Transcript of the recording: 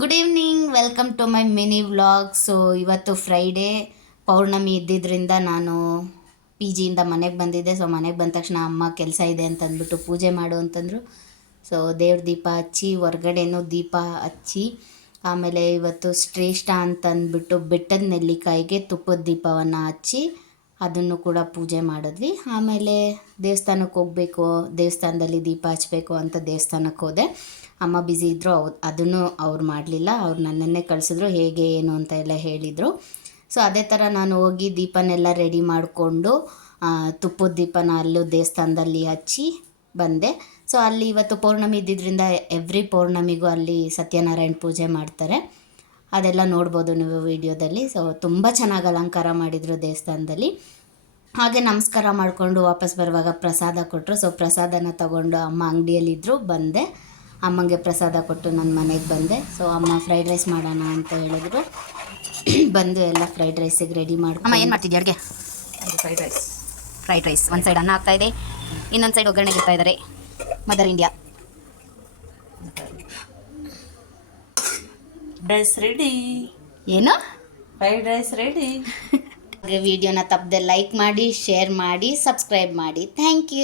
Good evening, welcome to my mini vlog. So ಇವತ್ತು Friday ಪೌರ್ಣಮಿ ಇದ್ದಿದ್ದರಿಂದ ನಾನು ಪಿ ಜಿಯಿಂದ ಮನೆಗೆ ಬಂದಿದ್ದೆ. ಸೊ ಮನೆಗೆ ಬಂದ ತಕ್ಷಣ ಅಮ್ಮ ಕೆಲಸ ಇದೆ ಅಂತ ಅಂದ್ಬಿಟ್ಟು ಪೂಜೆ ಮಾಡು ಅಂತಂದರು. ಸೊ ದೇವ್ರ ದೀಪ ಹಚ್ಚಿ, ಹೊರ್ಗಡೆನೂ ದೀಪ ಹಚ್ಚಿ, ಆಮೇಲೆ ಇವತ್ತು ಶ್ರೇಷ್ಠ ಅಂತಂದ್ಬಿಟ್ಟು ಬೆಟ್ಟದ ನೆಲ್ಲಿಕಾಯಿಗೆ ತುಪ್ಪದ ದೀಪವನ್ನು ಹಚ್ಚಿ ಅದನ್ನು ಕೂಡ ಪೂಜೆ ಮಾಡಿದ್ವಿ. ಆಮೇಲೆ ದೇವಸ್ಥಾನಕ್ಕೆ ಹೋಗಬೇಕು, ದೇವಸ್ಥಾನದಲ್ಲಿ ದೀಪ ಹಚ್ಚಬೇಕು ಅಂತ ದೇವಸ್ಥಾನಕ್ಕೆ ಹೋದೆ. ಅಮ್ಮ ಬ್ಯುಸಿ ಇದ್ದರು, ಅದನ್ನು ಅವ್ರು ಮಾಡಲಿಲ್ಲ. ಅವ್ರು ನನ್ನನ್ನೇ ಕಳಿಸಿದ್ರು, ಹೇಗೆ ಏನು ಅಂತ ಎಲ್ಲ ಹೇಳಿದರು. ಸೊ ಅದೇ ಥರ ನಾನು ಹೋಗಿ ದೀಪನೆಲ್ಲ ರೆಡಿ ಮಾಡಿಕೊಂಡು ತುಪ್ಪದ ದೀಪನ ಅಲ್ಲೂ ದೇವಸ್ಥಾನದಲ್ಲಿ ಹಚ್ಚಿ ಬಂದೆ. ಸೊ ಅಲ್ಲಿ ಇವತ್ತು ಪೌರ್ಣಮಿ ಇದ್ದಿದ್ದರಿಂದ ಎವ್ರಿ ಪೌರ್ಣಮಿಗೂ ಅಲ್ಲಿ ಸತ್ಯನಾರಾಯಣ ಪೂಜೆ ಮಾಡ್ತಾರೆ. ಅದೆಲ್ಲ ನೋಡ್ಬೋದು ನೀವು ವಿಡಿಯೋದಲ್ಲಿ. ಸೊ ತುಂಬ ಚೆನ್ನಾಗಿ ಅಲಂಕಾರ ಮಾಡಿದರು ದೇವಸ್ಥಾನದಲ್ಲಿ. ಹಾಗೆ ನಮಸ್ಕಾರ ಮಾಡಿಕೊಂಡು ವಾಪಸ್ ಬರುವಾಗ ಪ್ರಸಾದ ಕೊಟ್ಟರು. ಸೊ ಪ್ರಸಾದನ ತಗೊಂಡು ಅಮ್ಮ ಅಂಗಡಿಯಲ್ಲಿದ್ದರು, ಬಂದೆ. ಅಮ್ಮಂಗೆ ಪ್ರಸಾದ ಕೊಟ್ಟು ನನ್ನ ಮನೆಗೆ ಬಂದೆ. ಸೊ ಅಮ್ಮ ಫ್ರೈಡ್ ರೈಸ್ ಮಾಡೋಣ ಅಂತ ಹೇಳಿದ್ರು. ಬಂದು ಎಲ್ಲ ಫ್ರೈಡ್ ರೈಸಿಗೆ ರೆಡಿ ಮಾಡಿ. ಅಮ್ಮ ಏನು ಮಾಡ್ತಿದ್ದೆ ಅಡುಗೆ? ಫ್ರೈಡ್ ರೈಸ್ ಒಂದು ಸೈಡ್ ಅನ್ನ ಆಗ್ತಾ ಇದೆ, ಇನ್ನೊಂದು ಸೈಡ್ ಒಗ್ಗರಣೆಗೆ ಇರ್ತಾ ಇದ್ದಾರೆ. Mother India rice ready. ಏನು ಫ್ರೈಡ್ ರೈಸ್ ರೆಡಿ. ವಿಡಿಯೋನ ತಪ್ಪದೆ ಲೈಕ್ ಮಾಡಿ, ಶೇರ್ ಮಾಡಿ, ಸಬ್ಸ್ಕ್ರೈಬ್ ಮಾಡಿ. Thank you.